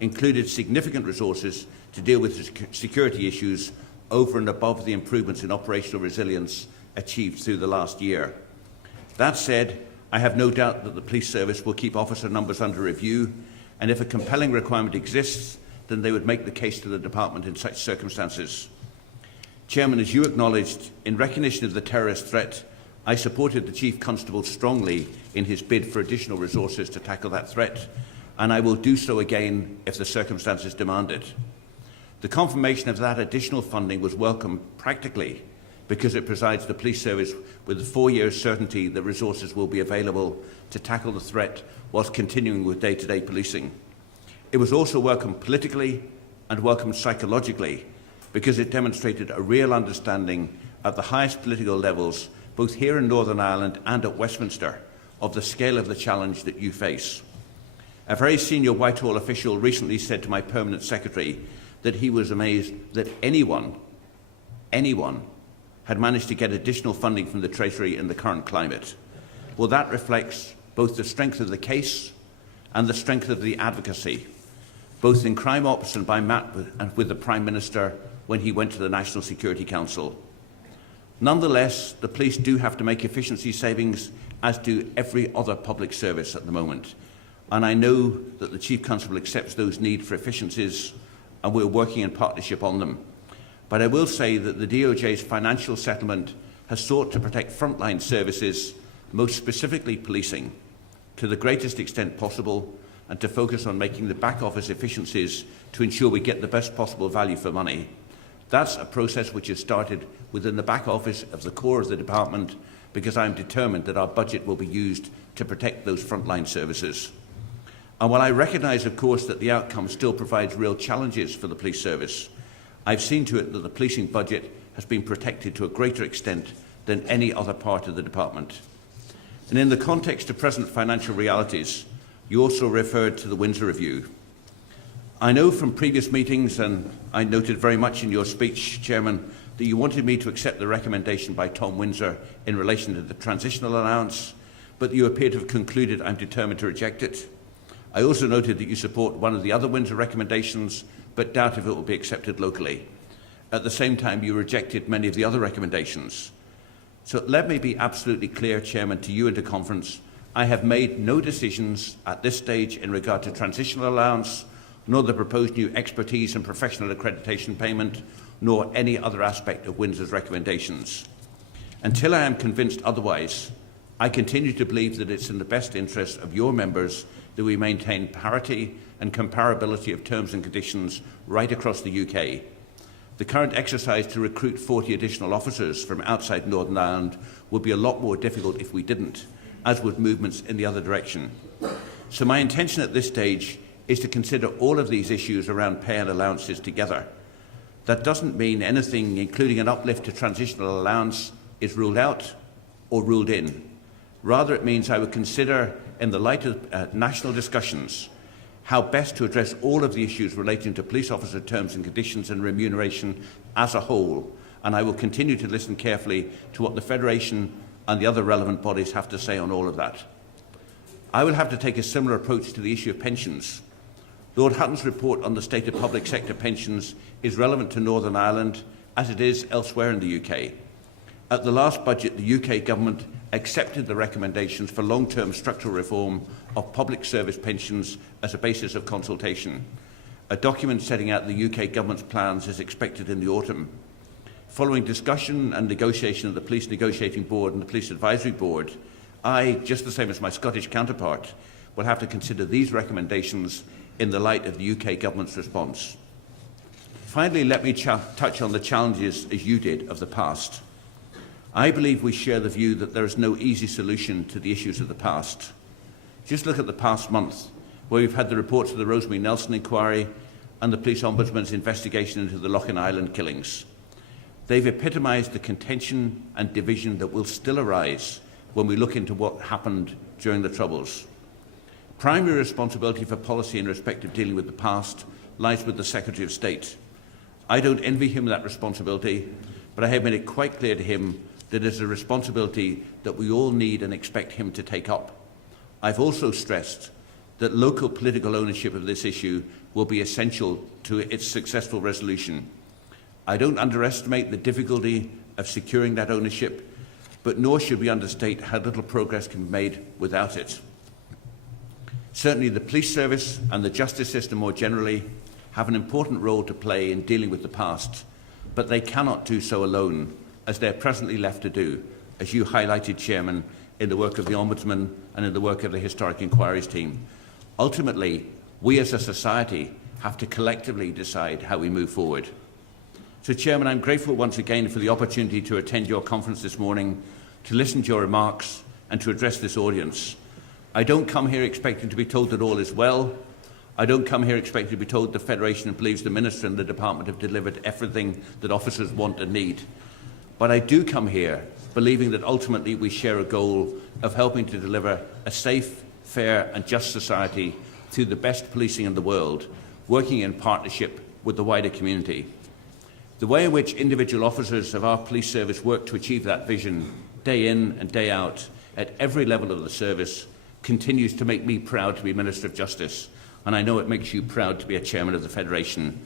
included significant resources to deal with security issues over and above the improvements in operational resilience achieved through the last year. That said, I have no doubt that the police service will keep officer numbers under review, and if a compelling requirement exists, then they would make the case to the department in such circumstances. Chairman, as you acknowledged, in recognition of the terrorist threat, I supported the Chief Constable strongly in his bid for additional resources to tackle that threat, and I will do so again if the circumstances demand it. The confirmation of that additional funding was welcome practically because it provides the police service with a 4-year certainty that resources will be available to tackle the threat whilst continuing with day-to-day policing. It was also welcome politically and welcome psychologically because it demonstrated a real understanding at the highest political levels, both here in Northern Ireland and at Westminster, of the scale of the challenge that you face. A very senior Whitehall official recently said to my permanent secretary that he was amazed that anyone had managed to get additional funding from the Treasury in the current climate. Well, that reflects both the strength of the case and the strength of the advocacy, both in Crime Ops and by Matt and with the Prime Minister when he went to the National Security Council. Nonetheless, the police do have to make efficiency savings, as do every other public service at the moment. And I know that the Chief Constable accepts those needs for efficiencies, and we're working in partnership on them. But I will say that the DOJ's financial settlement has sought to protect frontline services, most specifically policing, to the greatest extent possible, and to focus on making the back office efficiencies to ensure we get the best possible value for money. That's a process which has started within the back office of the core of the department, because I'm determined that our budget will be used to protect those frontline services. And while I recognise, of course, that the outcome still provides real challenges for the police service, I've seen to it that the policing budget has been protected to a greater extent than any other part of the department. And in the context of present financial realities, you also referred to the Windsor Review. I know from previous meetings, and I noted very much in your speech, Chairman, that you wanted me to accept the recommendation by Tom Windsor in relation to the transitional allowance, but you appear to have concluded I'm determined to reject it. I also noted that you support one of the other Windsor recommendations, but doubt if it will be accepted locally. At the same time, you rejected many of the other recommendations. So let me be absolutely clear, Chairman, to you and to conference. I have made no decisions at this stage in regard to transitional allowance, nor the proposed new expertise and professional accreditation payment, nor any other aspect of Windsor's recommendations. Until I am convinced otherwise, I continue to believe that it's in the best interest of your members that we maintain parity and comparability of terms and conditions right across the UK. The current exercise to recruit 40 additional officers from outside Northern Ireland would be a lot more difficult if we didn't, as would movements in the other direction. So my intention at this stage is to consider all of these issues around pay and allowances together. That doesn't mean anything, including an uplift to transitional allowance, is ruled out or ruled in. Rather, it means I would consider, in the light of national discussions, how best to address all of the issues relating to police officer terms and conditions and remuneration as a whole, and I will continue to listen carefully to what the Federation and the other relevant bodies have to say on all of that. I will have to take a similar approach to the issue of pensions. Lord Hutton's report on the state of public sector pensions is relevant to Northern Ireland as it is elsewhere in the UK. At the last budget, the UK Government accepted the recommendations for long-term structural reform of public service pensions as a basis of consultation. A document setting out the UK Government's plans is expected in the autumn. Following discussion and negotiation of the Police Negotiating Board and the Police Advisory Board, I, just the same as my Scottish counterpart, will have to consider these recommendations in the light of the UK Government's response. Finally, let me touch on the challenges, as you did, of the past. I believe we share the view that there is no easy solution to the issues of the past. Just look at the past month, where we've had the reports of the Rosemary Nelson inquiry and the Police Ombudsman's investigation into the Loughin Island killings. They've epitomised the contention and division that will still arise when we look into what happened during the Troubles. Primary responsibility for policy in respect of dealing with the past lies with the Secretary of State. I don't envy him that responsibility, but I have made it quite clear to him that it is a responsibility that we all need and expect him to take up. I've also stressed that local political ownership of this issue will be essential to its successful resolution. I don't underestimate the difficulty of securing that ownership, but nor should we understate how little progress can be made without it. Certainly the police service and the justice system more generally have an important role to play in dealing with the past, but they cannot do so alone, as they're presently left to do, as you highlighted, Chairman, in the work of the Ombudsman and in the work of the Historic Inquiries team. Ultimately, we as a society have to collectively decide how we move forward. So, Chairman, I'm grateful once again for the opportunity to attend your conference this morning, to listen to your remarks and to address this audience. I don't come here expecting to be told that all is well. I don't come here expecting to be told the Federation believes the Minister and the Department have delivered everything that officers want and need. But I do come here believing that ultimately we share a goal of helping to deliver a safe, fair and just society through the best policing in the world, working in partnership with the wider community. The way in which individual officers of our police service work to achieve that vision, day in and day out, at every level of the service, continues to make me proud to be Minister of Justice, and I know it makes you proud to be a Chairman of the Federation.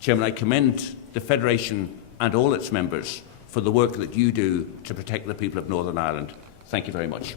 Chairman, I commend the Federation and all its members for the work that you do to protect the people of Northern Ireland. Thank you very much.